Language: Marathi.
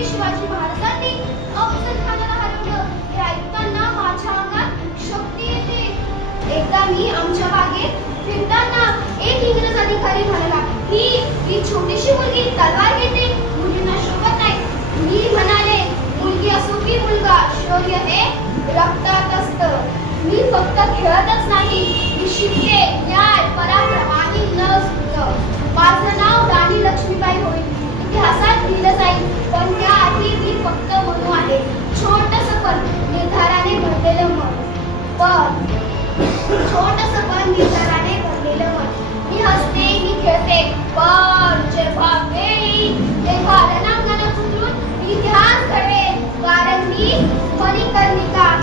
छत्रपती शिवाजी महाराजांनी अफजल खानाला हरवलं हे ऐकताना माझ्या अंगात शक्ती येते. एकदा मी आमच्या बागेत फिरताना एक इंग्रज अधिकारी म्हणाला, ही छोटीशी मुलगी तलवार घेते, मुलींना शोभत नाही. मी म्हणाले, मुलगी असो की मुलगा, शौर्य हे रक्तात असतं. मी फक्त खेळतच नाही, मी शिकते, न्याय पराक्रम आणि न सुटतं. माझं नाव राणी लक्ष्मीबाई होईल, इतिहासात लिहिलं जाईल. पण त्याआधी मी फक्त म्हणू आहे, छोटंसं पण निर्धाराने भरलेलं मन. छोटंसं पण निर्धाराने भरलेलं मन. मी हसते, मी खेळते, पण जेव्हा वेळ येईल तेव्हा रणांगणात उतरून इतिहास घडेल. कारण मी मणिकर्णिका आहे.